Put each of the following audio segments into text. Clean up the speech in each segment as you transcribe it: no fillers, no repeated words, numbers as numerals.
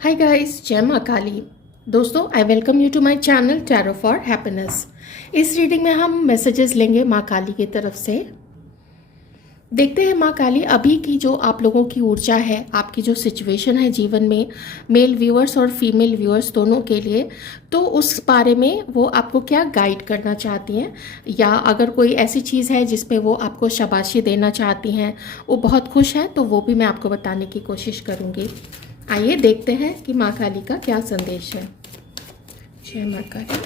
Hi guys, जय माँ काली। दोस्तों, I welcome you to my channel tarot for happiness. इस रीडिंग में हम मैसेजेस लेंगे माँ काली की तरफ से। देखते हैं माँ काली अभी की जो आप लोगों की ऊर्जा है, आपकी जो सिचुएशन है जीवन में, मेल व्यूअर्स और फीमेल व्यूअर्स दोनों के लिए, तो उस बारे में वो आपको क्या गाइड करना चाहती हैं, या अगर कोई ऐसी चीज़ है जिसमें वो आपको शाबाशी देना चाहती हैं, वो बहुत खुश हैं, तो वो भी मैं आपको बताने की कोशिश करूँगी। आइए देखते हैं कि माँ काली का क्या संदेश है। जय माँ Kali.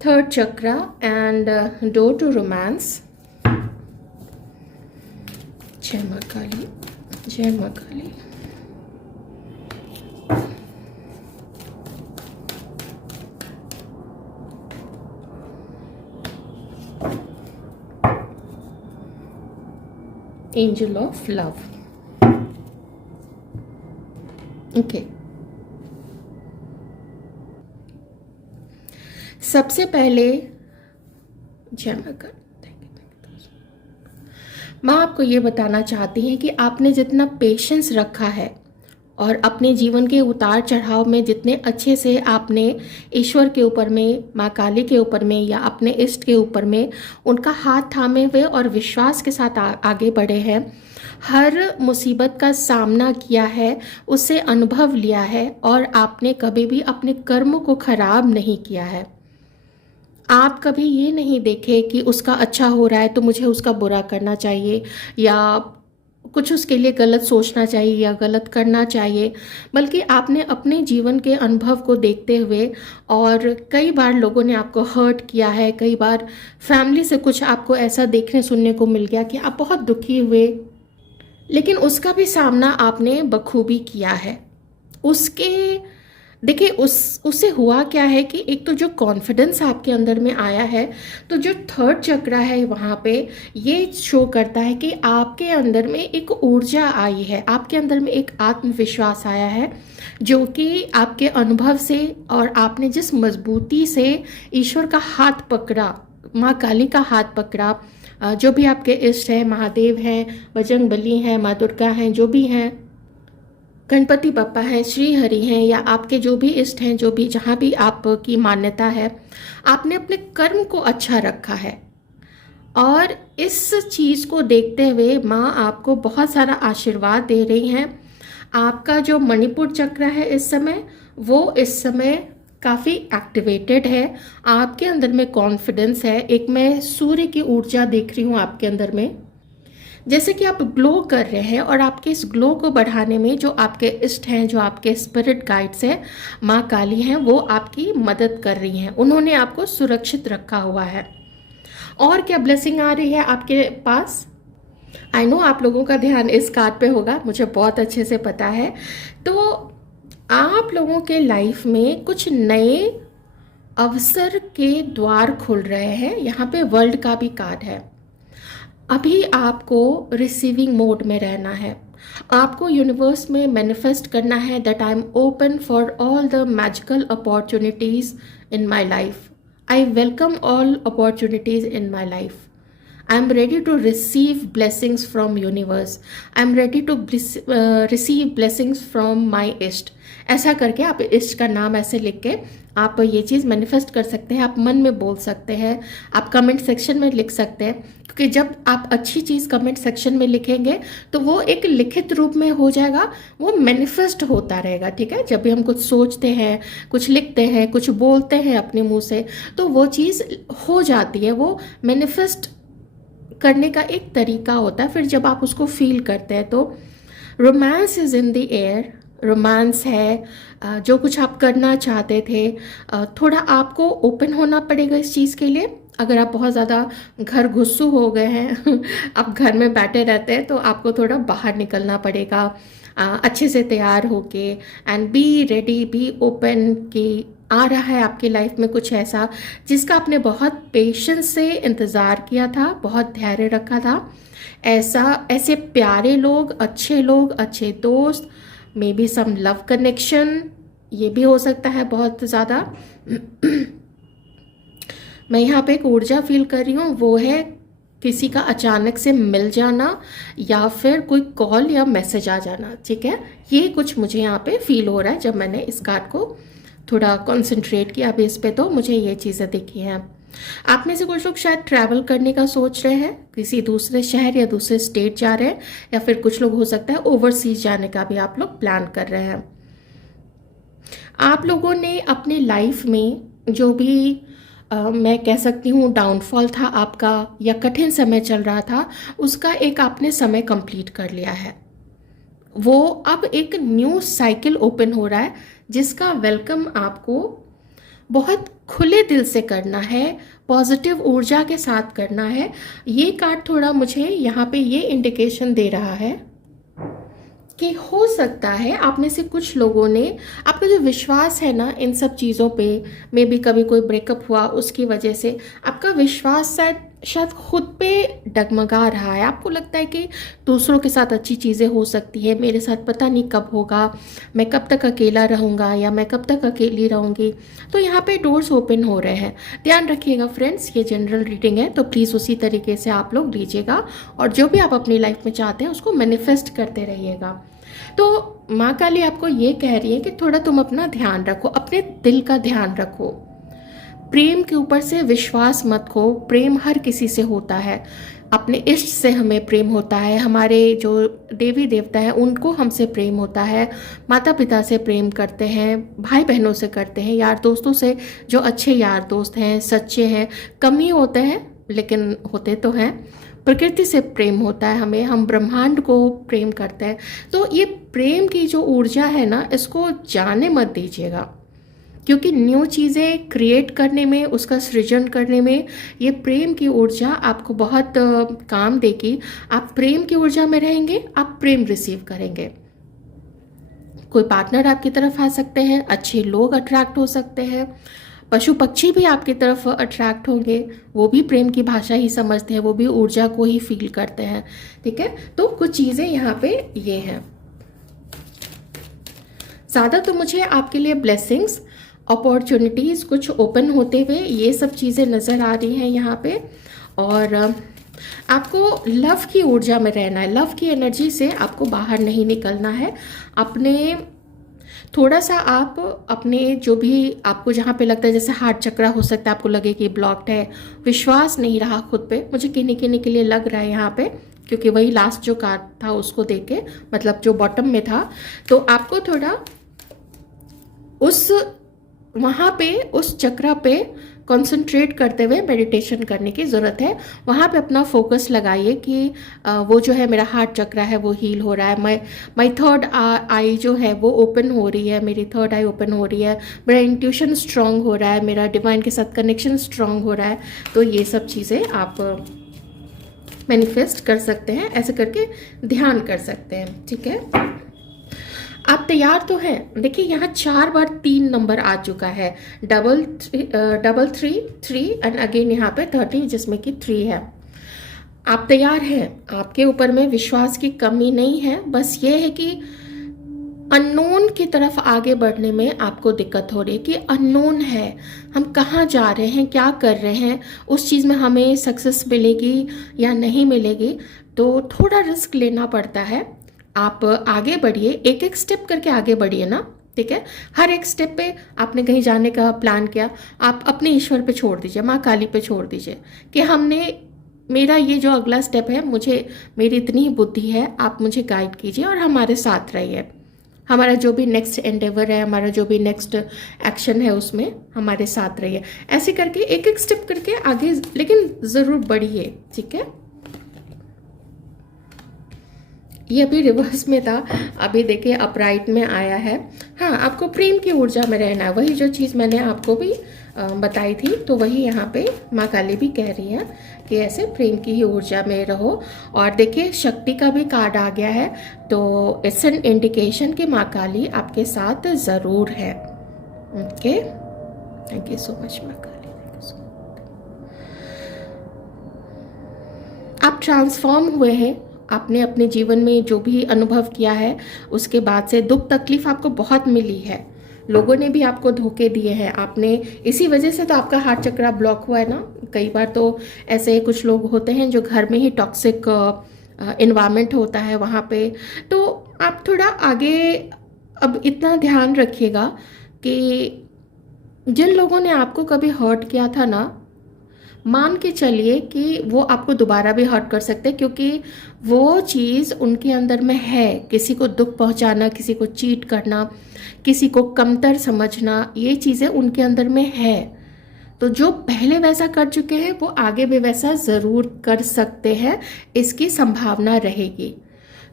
Third chakra and door to romance. जय माँ काली, जय माँ Kali. Angel of love. Okay, सबसे पहले जय माँ काली। माँ आपको ये बताना चाहती हैं कि आपने जितना पेशेंस रखा है और अपने जीवन के उतार चढ़ाव में जितने अच्छे से आपने ईश्वर के ऊपर में, माँ काली के ऊपर में या अपने इष्ट के ऊपर में उनका हाथ थामे हुए और विश्वास के साथ आगे बढ़े हैं, हर मुसीबत का सामना किया है, उससे अनुभव लिया है और आपने कभी भी अपने कर्मों को खराब नहीं किया है। आप कभी ये नहीं देखे कि उसका अच्छा हो रहा है तो मुझे उसका बुरा करना चाहिए, या कुछ उसके लिए गलत सोचना चाहिए या गलत करना चाहिए, बल्कि आपने अपने जीवन के अनुभव को देखते हुए, और कई बार लोगों ने आपको हर्ट किया है, कई बार फैमिली से कुछ आपको ऐसा देखने सुनने को मिल गया कि आप बहुत दुखी हुए, लेकिन उसका भी सामना आपने बखूबी किया है। उसके देखिए उससे हुआ क्या है कि एक तो जो कॉन्फिडेंस आपके अंदर में आया है, तो जो थर्ड चक्रा है वहाँ पे ये शो करता है कि आपके अंदर में एक ऊर्जा आई है, आपके अंदर में एक आत्मविश्वास आया है, जो कि आपके अनुभव से और आपने जिस मजबूती से ईश्वर का हाथ पकड़ा, माँ काली का हाथ पकड़ा, जो भी आपके इष्ट हैं, महादेव हैं, बजरंगबली हैं, माँ दुर्गा हैं, जो भी हैं, गणपति बप्पा हैं, श्री हरि हैं, या आपके जो भी इष्ट हैं, जो भी जहाँ भी आपकी मान्यता है, आपने अपने कर्म को अच्छा रखा है। और इस चीज़ को देखते हुए माँ आपको बहुत सारा आशीर्वाद दे रही हैं। आपका जो मणिपुर चक्र है इस समय, वो इस समय काफ़ी एक्टिवेटेड है। आपके अंदर में कॉन्फिडेंस है। एक मैं सूर्य की ऊर्जा देख रही हूँ आपके अंदर में, जैसे कि आप ग्लो कर रहे हैं, और आपके इस ग्लो को बढ़ाने में जो आपके इष्ट हैं, जो आपके स्पिरिट गाइड्स हैं, माँ काली हैं, वो आपकी मदद कर रही हैं। उन्होंने आपको सुरक्षित रखा हुआ है। और क्या ब्लेसिंग आ रही है आपके पास? आई नो आप लोगों का ध्यान इस कार्ड पे होगा, मुझे बहुत अच्छे से पता है। तो आप लोगों के लाइफ में कुछ नए अवसर के द्वार खुल रहे हैं। यहाँ पे वर्ल्ड का भी कार्ड है। अभी आपको रिसीविंग मोड में रहना है। आपको यूनिवर्स में मैनिफेस्ट करना है that I am open for all the magical opportunities in my life. I welcome all opportunities in my life. I am ready to receive blessings from universe. I am ready to receive blessings from my इष्ट। ऐसा करके आप इष्ट का नाम ऐसे लिख के आप ये चीज़ मैनिफेस्ट कर सकते हैं। आप मन में बोल सकते हैं, आप कमेंट सेक्शन में लिख सकते हैं, क्योंकि जब आप अच्छी चीज़ कमेंट सेक्शन में लिखेंगे तो वो एक लिखित रूप में हो जाएगा, वो मैनिफेस्ट होता रहेगा। ठीक है, जब भी हम कुछ सोचते हैं, कुछ लिखते हैं, कुछ बोलते हैं अपने मुंह से, तो वो चीज़ हो जाती है। वो मैनिफेस्ट करने का एक तरीका होता है। फिर जब आप उसको फील करते हैं तो romance is in the air. Romance है, जो कुछ आप करना चाहते थे, थोड़ा आपको ओपन होना पड़ेगा इस चीज़ के लिए। अगर आप बहुत ज़्यादा घर घुस्सू हो गए हैं आप घर में बैठे रहते हैं, तो आपको थोड़ा बाहर निकलना पड़ेगा, अच्छे से तैयार होके, and be ready, be open कि आ रहा है आपकी लाइफ में कुछ ऐसा जिसका आपने बहुत पेशेंस से इंतज़ार किया था, बहुत धैर्य रखा था। ऐसे प्यारे लोग, अच्छे दोस्त, may be some love connection, ये भी हो सकता है बहुत ज़्यादा। मैं यहाँ पे एक ऊर्जा फील कर रही हूँ, वो है किसी का अचानक से मिल जाना या फिर कोई कॉल या मैसेज आ जाना, ठीक है। ये कुछ मुझे यहाँ पे फील हो रहा है जब मैंने इस कार्ड को थोड़ा कंसंट्रेट किया अभी इस पे, तो मुझे ये चीज़ें दिखी हैं। आप में से कुछ लोग शायद ट्रैवल करने का सोच रहे हैं, किसी दूसरे शहर या दूसरे स्टेट जा रहे हैं, या फिर कुछ लोग हो सकता है ओवरसीज जाने का भी आप लोग प्लान कर रहे हैं। आप लोगों ने अपने लाइफ में जो भी मैं कह सकती हूँ डाउनफॉल था आपका या कठिन समय चल रहा था, उसका एक आपने समय कंप्लीट कर लिया है। वो अब एक न्यू साइकिल ओपन हो रहा है जिसका वेलकम आपको बहुत खुले दिल से करना है, पॉजिटिव ऊर्जा के साथ करना है। ये कार्ड थोड़ा मुझे यहाँ पे ये इंडिकेशन दे रहा है कि हो सकता है आप में से कुछ लोगों ने, आपका जो विश्वास है ना इन सब चीज़ों पे, मे बी कभी कोई ब्रेकअप हुआ उसकी वजह से आपका विश्वास शायद खुद पे डगमगा रहा है। आपको लगता है कि दूसरों के साथ अच्छी चीज़ें हो सकती है, मेरे साथ पता नहीं कब होगा, मैं कब तक अकेला रहूँगा या मैं कब तक अकेली रहूँगी। तो यहाँ पे डोर्स ओपन हो रहे हैं। ध्यान रखिएगा फ्रेंड्स, ये जनरल रीडिंग है तो प्लीज़ उसी तरीके से आप लोग लीजिएगा और जो भी आप अपनी लाइफ में चाहते हैं उसको मैनिफेस्ट करते रहिएगा। तो माँ काली आपको ये कह रही है कि थोड़ा तुम अपना ध्यान रखो, अपने दिल का ध्यान रखो, प्रेम के ऊपर से विश्वास मत खो। प्रेम हर किसी से होता है, अपने इष्ट से हमें प्रेम होता है, हमारे जो देवी देवता हैं उनको हमसे प्रेम होता है, माता पिता से प्रेम करते हैं, भाई बहनों से करते हैं, यार दोस्तों से जो अच्छे यार दोस्त हैं, सच्चे हैं, कम ही होते हैं लेकिन होते तो हैं। प्रकृति से प्रेम होता है हमें, हम ब्रह्मांड को प्रेम करते हैं। तो ये प्रेम की जो ऊर्जा है ना, इसको जाने मत दीजिएगा, क्योंकि न्यू चीज़ें क्रिएट करने में, उसका सृजन करने में ये प्रेम की ऊर्जा आपको बहुत काम देगी। आप प्रेम की ऊर्जा में रहेंगे, आप प्रेम रिसीव करेंगे। कोई पार्टनर आपकी तरफ आ सकते हैं, अच्छे लोग अट्रैक्ट हो सकते हैं, पशु पक्षी भी आपकी तरफ अट्रैक्ट होंगे, वो भी प्रेम की भाषा ही समझते हैं, वो भी ऊर्जा को ही फील करते हैं, ठीक है। तो कुछ चीज़ें यहाँ पे ये हैं। ज़्यादा तो मुझे आपके लिए ब्लेसिंग्स, अपॉर्चुनिटीज़ कुछ ओपन होते हुए ये सब चीज़ें नज़र आ रही हैं यहाँ पे। और आपको लव की ऊर्जा में रहना है, लव की एनर्जी से आपको बाहर नहीं निकलना है। अपने थोड़ा सा आप अपने जो भी आपको जहाँ पे लगता है, जैसे हार्ट चक्रा हो सकता है आपको लगे कि ब्लॉक्ड है, विश्वास नहीं रहा खुद पे, मुझे किन्हीं किन्हीं के लिए लग रहा है यहाँ पे, क्योंकि वही लास्ट जो कार्ड था उसको देख के, मतलब जो बॉटम में था, तो आपको थोड़ा उस वहाँ पे उस चक्रा पे कंसंट्रेट करते हुए मेडिटेशन करने की ज़रूरत है। वहाँ पे अपना फोकस लगाइए कि वो जो है मेरा हार्ट चक्रा है वो हील हो रहा है, माई थर्ड आई जो है वो ओपन हो रही है, मेरी थर्ड आई ओपन हो रही है, मेरा इंट्यूशन स्ट्रांग हो रहा है, मेरा डिवाइन के साथ कनेक्शन स्ट्रांग हो रहा है। तो ये सब चीज़ें आप मैनिफेस्ट कर सकते हैं, ऐसे करके ध्यान कर सकते हैं, ठीक है। आप तैयार तो हैं? देखिए यहाँ 4 बार 3 नंबर आ चुका है, डबल 3 एंड अगेन यहाँ पे 30 जिसमें कि 3 है। आप तैयार हैं, आपके ऊपर में विश्वास की कमी नहीं है, बस ये है कि अननोन की तरफ आगे बढ़ने में आपको दिक्कत हो रही है कि अननोन है, हम कहाँ जा रहे हैं, क्या कर रहे हैं, उस चीज़ में हमें सक्सेस मिलेगी या नहीं मिलेगी, तो थोड़ा रिस्क लेना पड़ता है। आप आगे बढ़िए, एक एक स्टेप करके आगे बढ़िए ना, ठीक है। हर एक स्टेप पे आपने कहीं जाने का प्लान किया, आप अपने ईश्वर पे छोड़ दीजिए, माँ काली पे छोड़ दीजिए कि मेरा ये जो अगला स्टेप है, मेरी इतनी ही बुद्धि है, आप मुझे गाइड कीजिए और हमारे साथ रहिए। हमारा जो भी नेक्स्ट एंडेवर है, हमारा जो भी नेक्स्ट एक्शन है उसमें हमारे साथ रहिए। ऐसे करके एक एक स्टेप करके आगे लेकिन ज़रूर बढ़िए, ठीक है। ये अभी रिवर्स में था, अभी देखिए अपराइट में आया है। हाँ, आपको प्रेम की ऊर्जा में रहना है, वही जो चीज़ मैंने आपको भी बताई थी, तो वही यहाँ पे माँ काली भी कह रही हैं कि ऐसे प्रेम की ही ऊर्जा में रहो। और देखिए शक्ति का भी कार्ड आ गया है, तो इट्स एन इंडिकेशन कि माँ काली आपके साथ ज़रूर है। Okay, thank you so much माँ काली, थैंक यू सो मच। आप ट्रांसफॉर्म हुए हैं, आपने अपने जीवन में जो भी अनुभव किया है उसके बाद से दुख तकलीफ आपको बहुत मिली है, लोगों ने भी आपको धोखे दिए हैं, आपने इसी वजह से तो आपका हार्ट चक्र ब्लॉक हुआ है ना। कई बार तो ऐसे कुछ लोग होते हैं जो घर में ही टॉक्सिक इन्वायरमेंट होता है वहाँ पे। तो आप थोड़ा आगे अब इतना ध्यान रखिएगा कि जिन लोगों ने आपको कभी हर्ट किया था ना, मान के चलिए कि वो आपको दोबारा भी हर्ट कर सकते हैं, क्योंकि वो चीज़ उनके अंदर में है। किसी को दुख पहुंचाना, किसी को चीट करना, किसी को कमतर समझना, ये चीज़ें उनके अंदर में है। तो जो पहले वैसा कर चुके हैं वो आगे भी वैसा ज़रूर कर सकते हैं, इसकी संभावना रहेगी।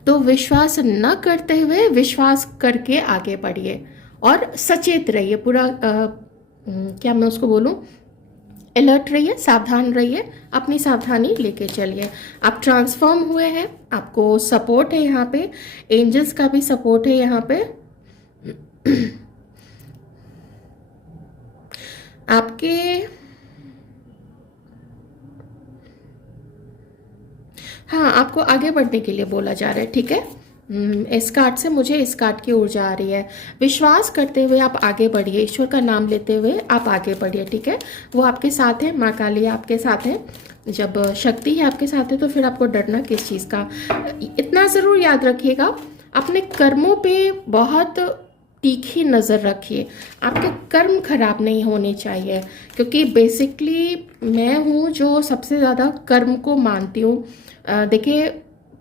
तो विश्वास न करते हुए विश्वास करके आगे बढ़िए और सचेत रहिए, पूरा क्या मैं उसको बोलूं, अलर्ट रहिए, सावधान रहिए, अपनी सावधानी लेके चलिए। आप ट्रांसफॉर्म हुए हैं, आपको सपोर्ट है यहाँ पे, एंजल्स का भी सपोर्ट है यहाँ पे। आपके हाँ, आपको आगे बढ़ने के लिए बोला जा रहा है, ठीक है। इस कार्ड से मुझे इस कार्ड की ऊर्जा आ रही है। विश्वास करते हुए आप आगे बढ़िए, ईश्वर का नाम लेते हुए आप आगे बढ़िए, ठीक है। वो आपके साथ है, माँ काली आपके साथ है। जब शक्ति है आपके साथ है तो फिर आपको डरना किस चीज़ का। इतना ज़रूर याद रखिएगा, अपने कर्मों पे बहुत तीखी नज़र रखिए। आपके कर्म खराब नहीं होने चाहिए, क्योंकि बेसिकली मैं हूँ जो सबसे ज़्यादा कर्म को मानती हूँ। देखिए,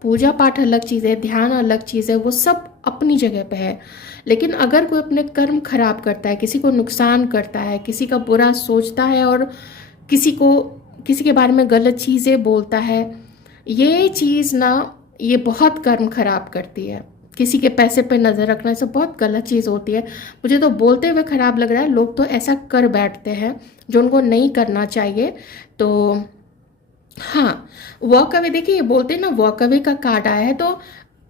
पूजा पाठ अलग चीज़ है, ध्यान अलग चीज़ है, वो सब अपनी जगह पे है। लेकिन अगर कोई अपने कर्म खराब करता है, किसी को नुकसान करता है, किसी का बुरा सोचता है और किसी के बारे में गलत चीज़ें बोलता है, ये चीज़ ना, ये बहुत कर्म खराब करती है। किसी के पैसे पे नज़र रखना, ये सब बहुत गलत चीज़ होती है। मुझे तो बोलते हुए ख़राब लग रहा है, लोग तो ऐसा कर बैठते हैं जो उनको नहीं करना चाहिए। तो हाँ, वॉक अवे, देखिए बोलते हैं ना, वॉक अवे का कार्ड आया है, तो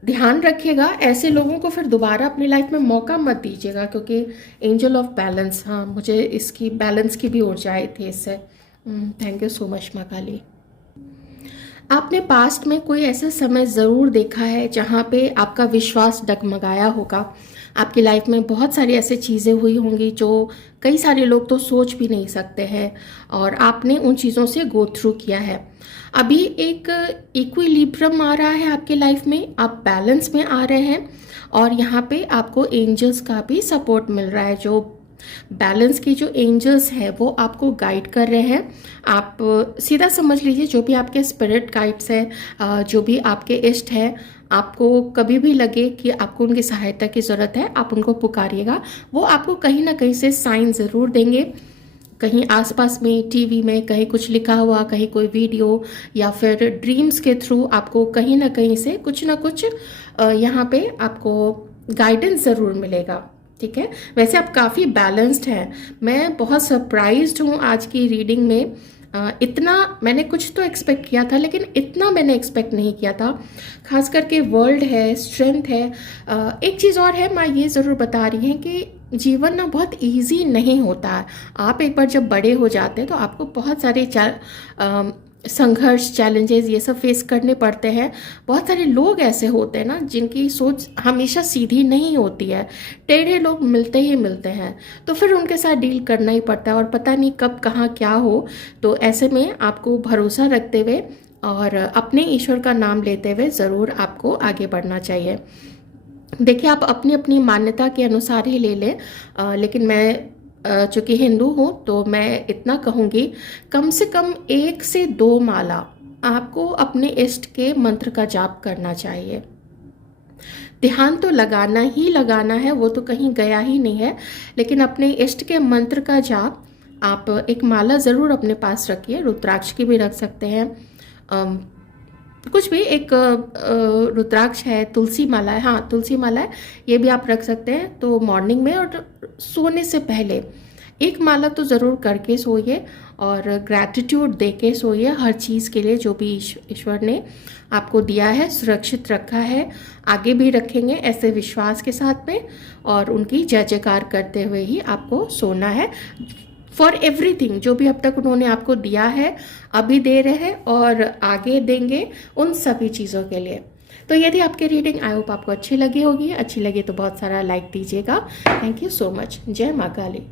ध्यान रखिएगा, ऐसे लोगों को फिर दोबारा अपनी लाइफ में मौका मत दीजिएगा, क्योंकि एंजल ऑफ बैलेंस, हाँ मुझे इसकी बैलेंस की भी ऊर्जा आई थी इससे। थैंक यू सो मच माँ काली। आपने पास्ट में कोई ऐसा समय ज़रूर देखा है जहाँ पे आपका विश्वास डगमगाया होगा। आपकी लाइफ में बहुत सारी ऐसी चीज़ें हुई होंगी जो कई सारे लोग तो सोच भी नहीं सकते हैं, और आपने उन चीज़ों से गो थ्रू किया है। अभी एक इक्विलिब्रियम आ रहा है आपकी लाइफ में, आप बैलेंस में आ रहे हैं, और यहाँ पे आपको एंजल्स का भी सपोर्ट मिल रहा है। जो बैलेंस के जो एंजल्स हैं वो आपको गाइड कर रहे हैं। आप सीधा समझ लीजिए, जो भी आपके स्पिरिट गाइड्स हैं, जो भी आपके इष्ट हैं, आपको कभी भी लगे कि आपको उनकी सहायता की ज़रूरत है, आप उनको पुकारिएगा। वो आपको कहीं ना कहीं से साइन ज़रूर देंगे, कहीं आसपास में, टीवी में कहीं कुछ लिखा हुआ, कहीं कोई वीडियो, या फिर ड्रीम्स के थ्रू आपको कहीं ना कहीं से कुछ ना कुछ यहाँ पे आपको गाइडेंस ज़रूर मिलेगा, ठीक है। वैसे आप काफ़ी बैलेंस्ड हैं, मैं बहुत सरप्राइज्ड हूँ आज की रीडिंग में। इतना मैंने कुछ तो एक्सपेक्ट किया था, लेकिन इतना मैंने एक्सपेक्ट नहीं किया था। खास करके वर्ल्ड है, स्ट्रेंथ है। एक चीज़ और है, माँ ये ज़रूर बता रही हैं कि जीवन ना बहुत इजी नहीं होता है। आप एक बार जब बड़े हो जाते हैं तो आपको बहुत सारे संघर्ष, चैलेंजेस, ये सब फेस करने पड़ते हैं। बहुत सारे लोग ऐसे होते हैं ना जिनकी सोच हमेशा सीधी नहीं होती है, टेढ़े लोग मिलते ही मिलते हैं, तो फिर उनके साथ डील करना ही पड़ता है, और पता नहीं कब कहाँ क्या हो। तो ऐसे में आपको भरोसा रखते हुए और अपने ईश्वर का नाम लेते हुए ज़रूर आपको आगे बढ़ना चाहिए। देखिए, आप अपनी अपनी मान्यता के अनुसार ही ले लें, लेकिन मैं चूँकि हिंदू हूँ तो मैं इतना कहूँगी, कम से कम 1 से 2 माला आपको अपने इष्ट के मंत्र का जाप करना चाहिए। ध्यान तो लगाना ही लगाना है, वो तो कहीं गया ही नहीं है, लेकिन अपने इष्ट के मंत्र का जाप आप एक माला ज़रूर अपने पास रखिए। रुद्राक्ष की भी रख सकते हैं, कुछ भी, एक रुद्राक्ष है, तुलसी माला है, हाँ तुलसी माला है, ये भी आप रख सकते हैं। तो मॉर्निंग में और सोने से पहले एक माला तो ज़रूर करके सोइए, और ग्रैटिट्यूड दे के सोइए हर चीज़ के लिए जो भी ईश्वर ने आपको दिया है, सुरक्षित रखा है, आगे भी रखेंगे ऐसे विश्वास के साथ में, और उनकी जय जयकार करते हुए ही आपको सोना है। फॉर एवरीथिंग, जो भी अब तक उन्होंने आपको दिया है, अभी दे रहे हैं और आगे देंगे, उन सभी चीज़ों के लिए। तो यदि आपकी रीडिंग आई होप आपको अच्छी लगी होगी, अच्छी लगी तो बहुत सारा लाइक दीजिएगा। Thank you so much. जय माँ काली।